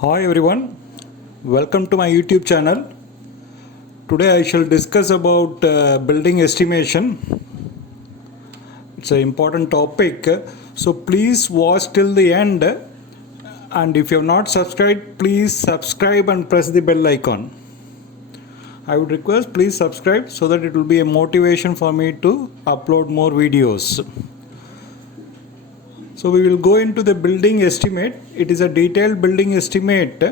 Hi everyone, welcome to my YouTube channel. Today I shall discuss about building estimation. It's an important topic, so please watch till the end, and if you have not subscribed, please subscribe and press the bell icon. I would request please subscribe so that it will be a motivation for me to upload more videos. So we will go into the building estimate. It is a detailed building estimate,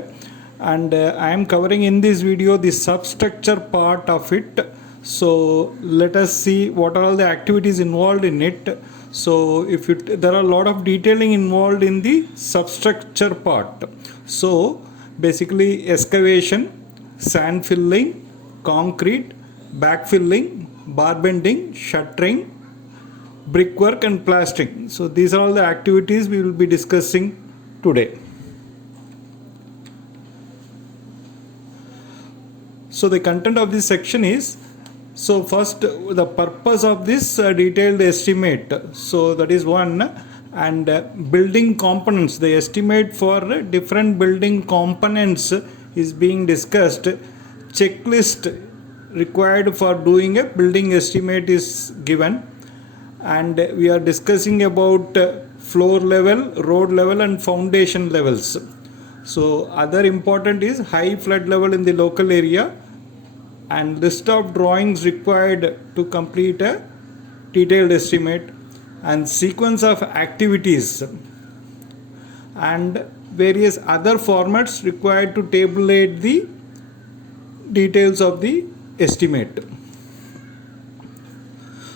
and I am covering in this video the substructure part of it. So let us see what are all the activities involved in it. So there are a lot of detailing involved in the substructure part. So basically excavation, sand filling, concrete, backfilling, bar bending, shuttering, brickwork and plastering. So these are all the activities we will be discussing today. So the content of this section is, so first the purpose of this detailed estimate. So that is one, and building components, the estimate for different building components is being discussed. Checklist required for doing a building estimate is given. And we are discussing about floor level, road level and foundation levels. So other important is high flood level in the local area and list of drawings required to complete a detailed estimate and sequence of activities and various other formats required to tabulate the details of the estimate.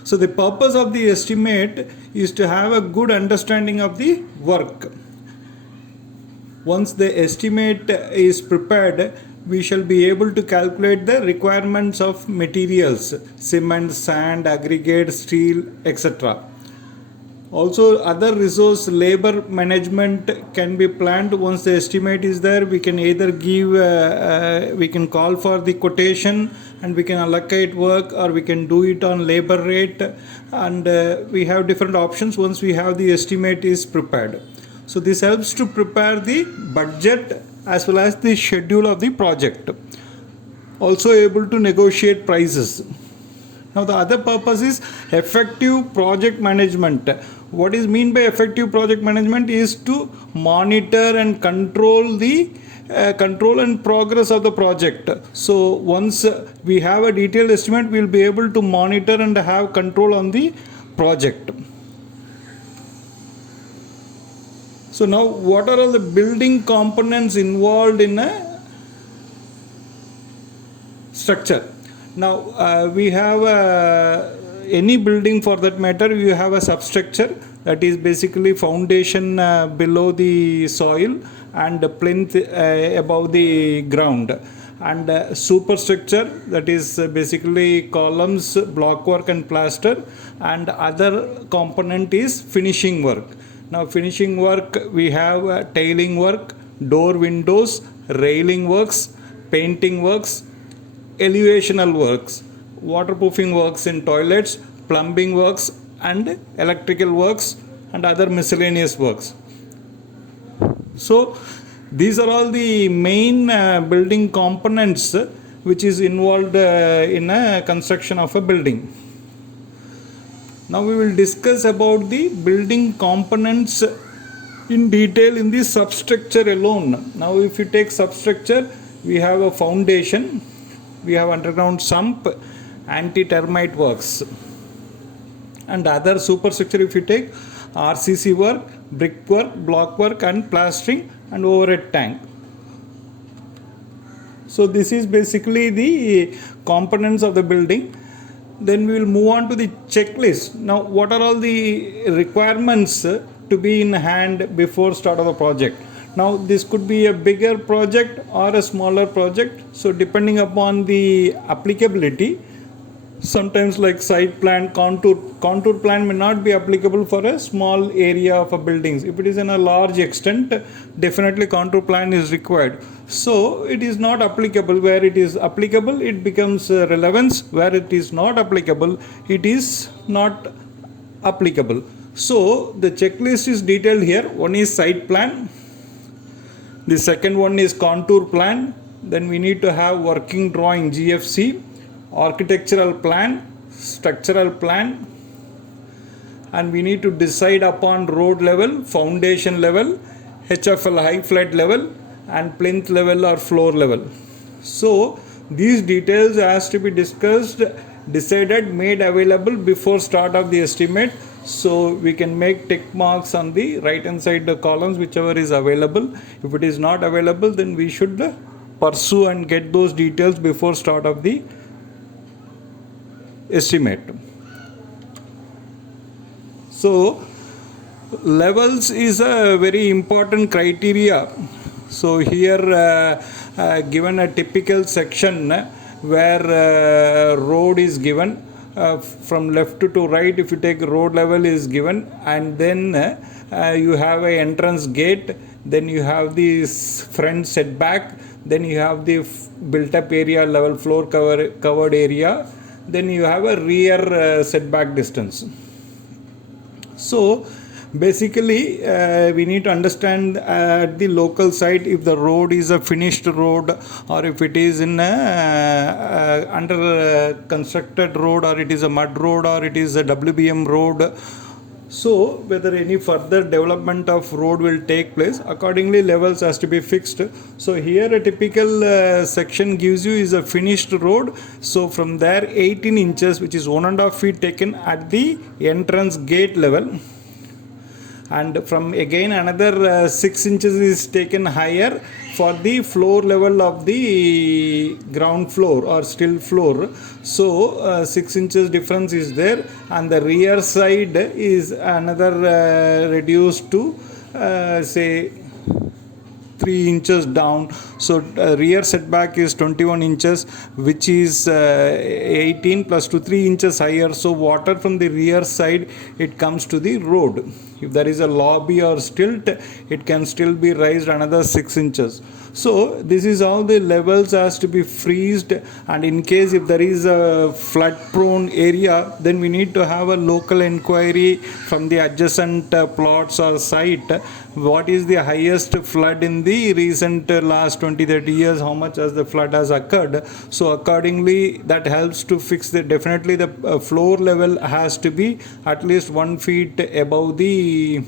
So the purpose of the estimate is to have a good understanding of the work. Once the estimate is prepared, we shall be able to calculate the requirements of materials, cement, sand, aggregate, steel, etc. Also, other resource labor management can be planned. Once the estimate is there, we can either we can call for the quotation and we can allocate work, or we can do it on labor rate, and we have different options once we have the estimate is prepared. So this helps to prepare the budget as well as the schedule of the project. Also able to negotiate prices. Now the other purpose is effective project management. What is meant by effective project management is to monitor and control the control and progress of the project. So once we have a detailed estimate, we will be able to monitor and have control on the project. So now what are all the building components involved in a structure? Now we have any building for that matter, you have a substructure, that is basically foundation below the soil and plinth above the ground, and superstructure, that is basically columns, blockwork and plaster, and other component is finishing work. Now finishing work, we have tailing work, door windows, railing works, painting works, elevational works, waterproofing works in toilets, plumbing works and electrical works and other miscellaneous works. So these are all the main building components which is involved in a construction of a building. Now we will discuss about the building components in detail in the substructure alone. Now if you take substructure, we have a foundation, we have underground sump, anti-termite works, and other superstructure if you take RCC work, brickwork, blockwork and plastering and overhead tank. So this is basically the components of the building. Then we will move on to the checklist. Now what are all the requirements to be in hand before start of the project? Now this could be a bigger project or a smaller project, so depending upon the applicability, sometimes like site plan, contour plan may not be applicable for a small area of a buildings. If it is in a large extent, definitely contour plan is required. So it is not applicable. Where it is applicable, it becomes relevance. Where it is not applicable, it is not applicable. So the checklist is detailed here. One is site plan, The second one is contour plan. Then we need to have working drawing GFC, architectural plan, structural plan, and we need to decide upon road level, foundation level, HFL high flood level, and plinth level or floor level. So these details has to be discussed, decided, made available before start of the estimate. So we can make tick marks on the right hand side the columns whichever is available. If it is not available, then we should pursue and get those details before start of the estimate. So levels is a very important criteria. So here given a typical section where road is given, from left to right, if you take road level is given, and then you have a entrance gate, then you have the front setback, then you have the built up area level floor covered area, then you have a rear setback distance. So basically we need to understand at the local site if the road is a finished road or if it is in a under constructed road, or it is a mud road, or it is a WBM road. So whether any further development of road will take place, accordingly levels has to be fixed. So here a typical section gives you is a finished road. So from there 18 inches, which is 1.5 feet taken at the entrance gate level, and from again another 6 inches is taken higher for the floor level of the ground floor or still floor. So 6 inches difference is there, and the rear side is another reduced to say 3 inches down. So rear setback is 21 inches, which is 18 plus to 3 inches higher. So water from the rear side, it comes to the road. If there is a lobby or stilt, it can still be raised another 6 inches. So this is how the levels has to be freezed, and in case if there is a flood prone area, then we need to have a local inquiry from the adjacent plots or site. What is the highest flood in the recent last 20-30 years, how much as the flood has occurred. So accordingly that helps to fix the, definitely the floor level has to be at least 1 feet above the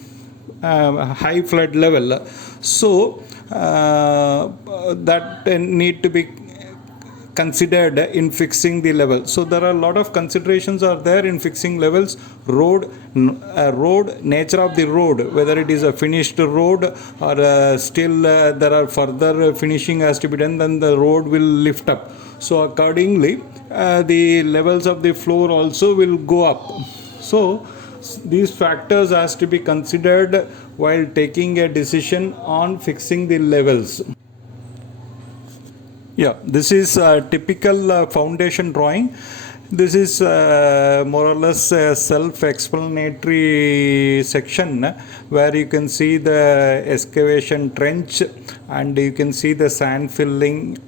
high flood level. So that need to be considered in fixing the level. So there are a lot of considerations are there in fixing levels. Road, nature of the road, whether it is a finished road or still there are further finishing has to be done, then the road will lift up. So accordingly the levels of the floor also will go up. So these factors has to be considered while taking a decision on fixing the levels. Yeah, this is a typical foundation drawing. This is more or less a self-explanatory section where you can see the excavation trench, and you can see the sand filling,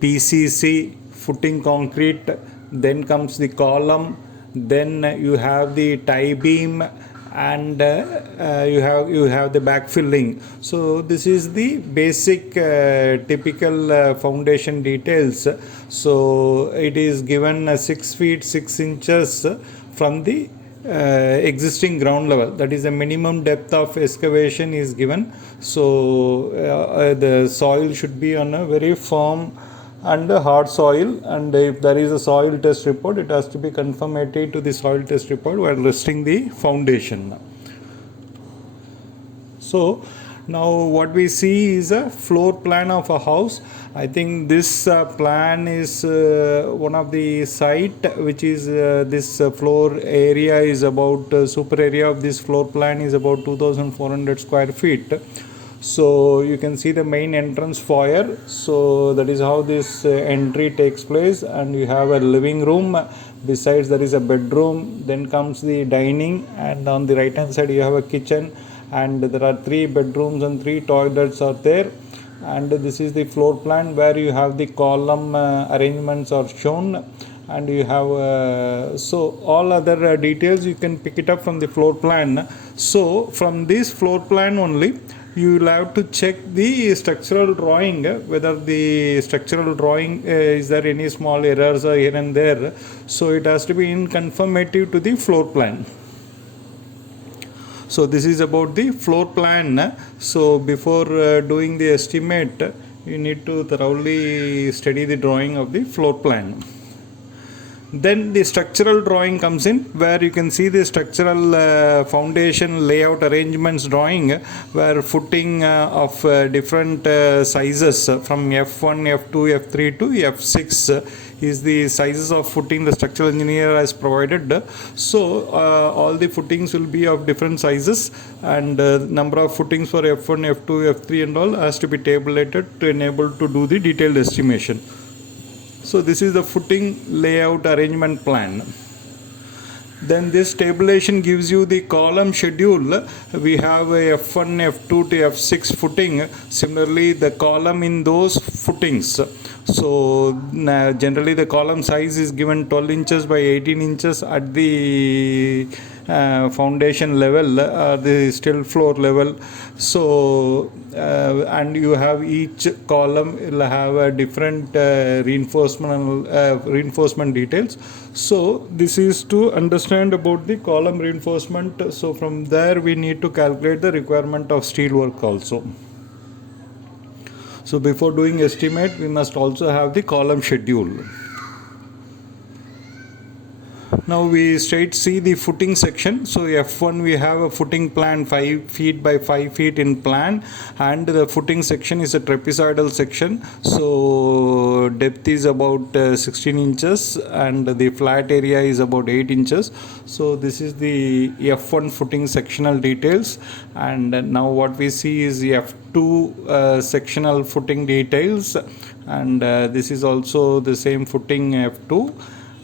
PCC, footing concrete, then comes the column, then you have the tie beam, and you have the backfilling. So this is the basic typical foundation details. So it is given 6 feet 6 inches from the existing ground level, that is the minimum depth of excavation is given. So the soil should be on a very firm and hard soil, and if there is a soil test report, it has to be confirmatory to the soil test report while resting the foundation. So now what we see is a floor plan of a house. I think this plan is one of the site which is this floor area is about super area of this floor plan is about 2400 square feet. So you can see the main entrance foyer. So that is how this entry takes place, and you have a living room. Besides there is a bedroom, then comes the dining, and on the right hand side you have a kitchen, and there are 3 bedrooms and 3 toilets are there. And this is the floor plan where you have the column arrangements are shown, and you have so all other details you can pick it up from the floor plan. So from this floor plan only you will have to check the structural drawing, whether the structural drawing is there any small errors or here and there. So it has to be in conformative to the floor plan. So this is about the floor plan. So before doing the estimate, you need to thoroughly study the drawing of the floor plan. Then the structural drawing comes in, where you can see the structural foundation layout arrangements drawing, where footing of different sizes from F1, F2, F3 to F6 is the sizes of footing the structural engineer has provided. So all the footings will be of different sizes, and number of footings for F1, F2, F3 and all has to be tabulated to enable to do the detailed estimation. So this is the footing layout arrangement plan. Then this tabulation gives you the column schedule. We have a F1, F2 to F6 footing. Similarly, the column in those footings. So generally the column size is given 12 inches by 18 inches at the foundation level, the still floor level. So and you have each column will have a different reinforcement details. So this is to understand about the column reinforcement. So from there we need to calculate the requirement of steel work also. So before doing estimate, we must also have the column schedule. Now we straight see the footing section. So F1 we have a footing plan 5 feet by 5 feet in plan, and the footing section is a trapezoidal section. So depth is about 16 inches and the flat area is about 8 inches. So this is the F1 footing sectional details, and now what we see is the F2 sectional footing details, and this is also the same footing F2.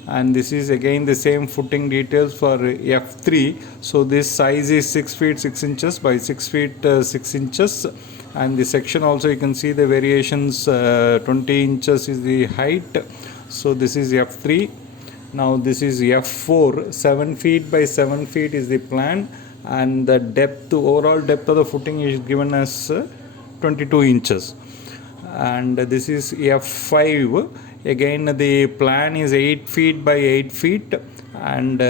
And this is again the same footing details for F3. So this size is 6 feet 6 inches by 6 feet 6 inches, and the section also you can see the variations. 20 inches is the height. So this is F3. Now this is F4. 7 feet by 7 feet is the plan, and the depth, overall depth of the footing is given as 22 inches. And this is F5. Again the plan is 8 feet by 8 feet, and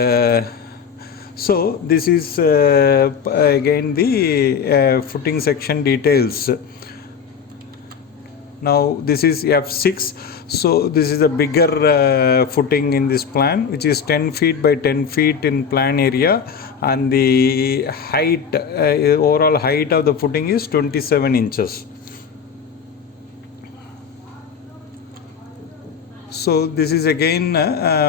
so this is again the footing section details. Now this is F6. So this is a bigger footing in this plan, which is 10 feet by 10 feet in plan area, and the height, overall height of the footing is 27 inches. So this is again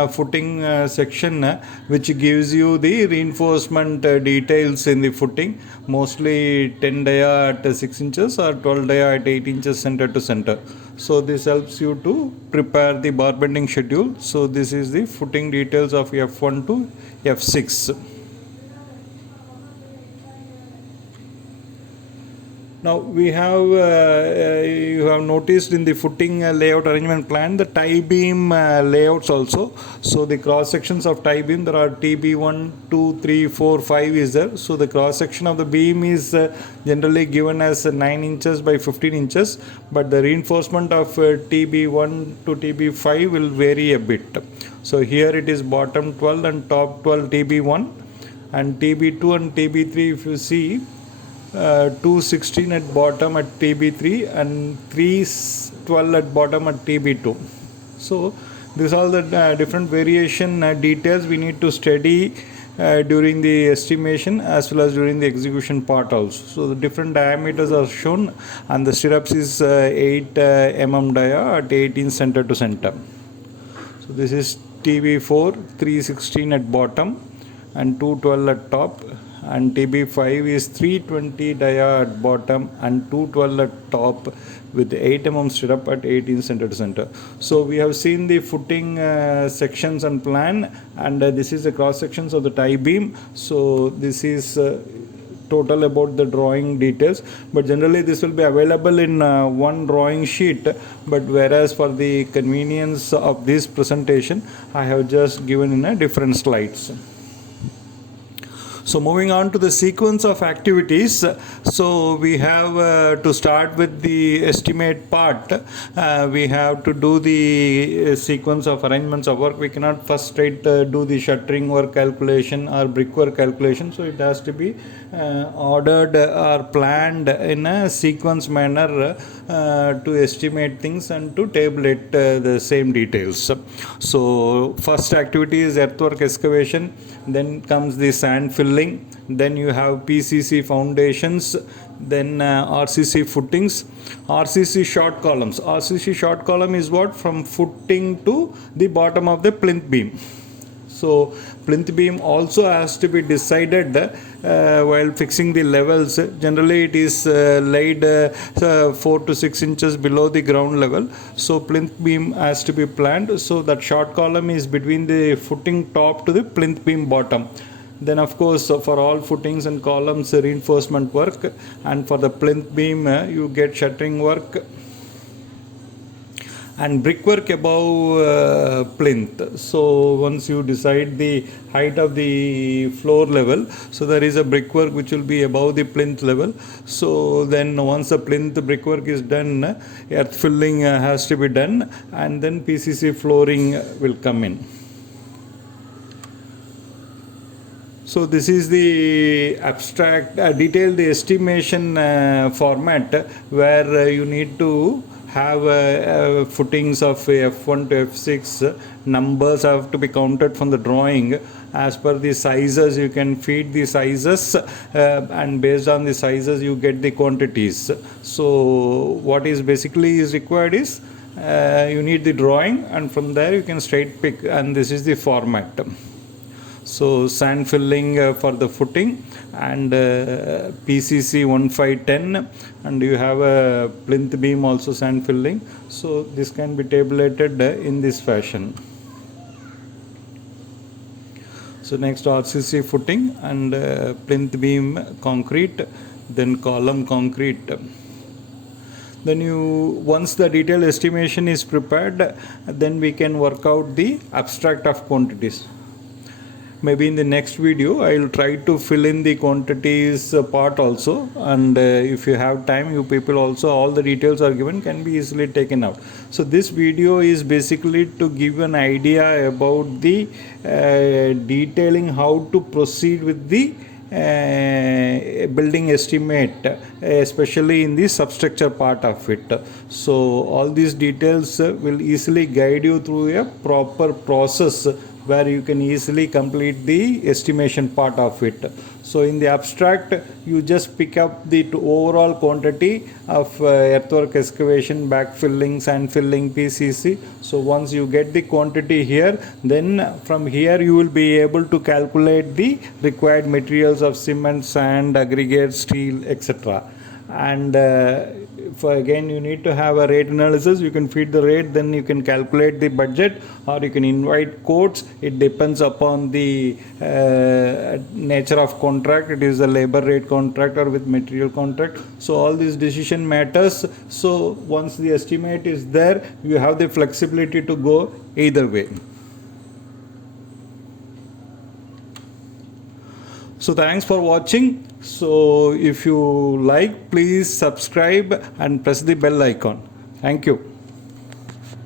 footing section which gives you the reinforcement details in the footing, mostly 10 dia at 6 inches or 12 dia at 8 inches center to center. So this helps you to prepare the bar bending schedule. So this is the footing details of F1 to F6. Now we have, you have noticed in the footing layout arrangement plan, the tie beam layouts also. So the cross sections of tie beam, there are TB1, 2, 3, 4, 5 is there. So the cross section of the beam is generally given as 9 inches by 15 inches, but the reinforcement of TB1 to TB5 will vary a bit. So here it is bottom 12 and top 12 TB1, and TB2 and TB3 if you see, 216 at bottom at TB3 and 312 at bottom at TB2. So these are all the different variation details we need to study during the estimation as well as during the execution part also. So the different diameters are shown, and the stirrups is 8 mm dia at 18 center to center. So this is TB4, 316 at bottom and 212 at top, and TB5 is 320 dia at bottom and 212 at top with 8 mm stirrup at 18 center to center. So we have seen the footing sections and plan, and this is the cross sections of the tie beam. So this is total about the drawing details, but generally this will be available in one drawing sheet, but whereas for the convenience of this presentation I have just given in a different slides. So moving on to the sequence of activities, so we have to start with the estimate part. We have to do the sequence of arrangements of work. We cannot first straight do the shuttering work calculation or brickwork calculation. So it has to be ordered or planned in a sequence manner to estimate things and to tabulate the same details. So first activity is earthwork excavation, then comes the sand filling, then you have PCC foundations, then RCC footings, RCC short columns. RCC short column is what? From footing to the bottom of the plinth beam. So plinth beam also has to be decided while fixing the levels. Generally it is laid 4 to 6 inches below the ground level. So plinth beam has to be planned. So that short column is between the footing top to the plinth beam bottom. Then of course for all footings and columns reinforcement work, and for the plinth beam you get shuttering work and brickwork above plinth. So once you decide the height of the floor level, so there is a brickwork which will be above the plinth level. So then once the plinth brickwork is done, earth filling has to be done, and then PCC flooring will come in. So this is the abstract detailed estimation format where you need to have footings of F1 to F6. Numbers have to be counted from the drawing. As per the sizes, you can feed the sizes and based on the sizes you get the quantities. So what is basically is required is you need the drawing, and from there you can straight pick, and this is the format. So sand filling for the footing and PCC 1510, and you have a plinth beam also sand filling. So this can be tabulated in this fashion. So next RCC footing and plinth beam concrete, then column concrete. Then once the detailed estimation is prepared, then we can work out the abstract of quantities. Maybe in the next video I will try to fill in the quantities part also, and if you have time, you people also, all the details are given, can be easily taken out. So this video is basically to give an idea about the detailing how to proceed with the building estimate, especially in the substructure part of it. So all these details will easily guide you through a proper process where you can easily complete the estimation part of it. So in the abstract, you just pick up the overall quantity of earthwork excavation, backfilling, sand filling, PCC. So once you get the quantity here, then from here you will be able to calculate the required materials of cement, sand, aggregate, steel, etc. And for again you need to have a rate analysis. You can feed the rate, then you can calculate the budget, or you can invite quotes. It depends upon the nature of contract. It is a labor rate contract or with material contract. So all these decision matters. So once the estimate is there, you have the flexibility to go either way. So thanks for watching. So if you like, please subscribe and press the bell icon. Thank you.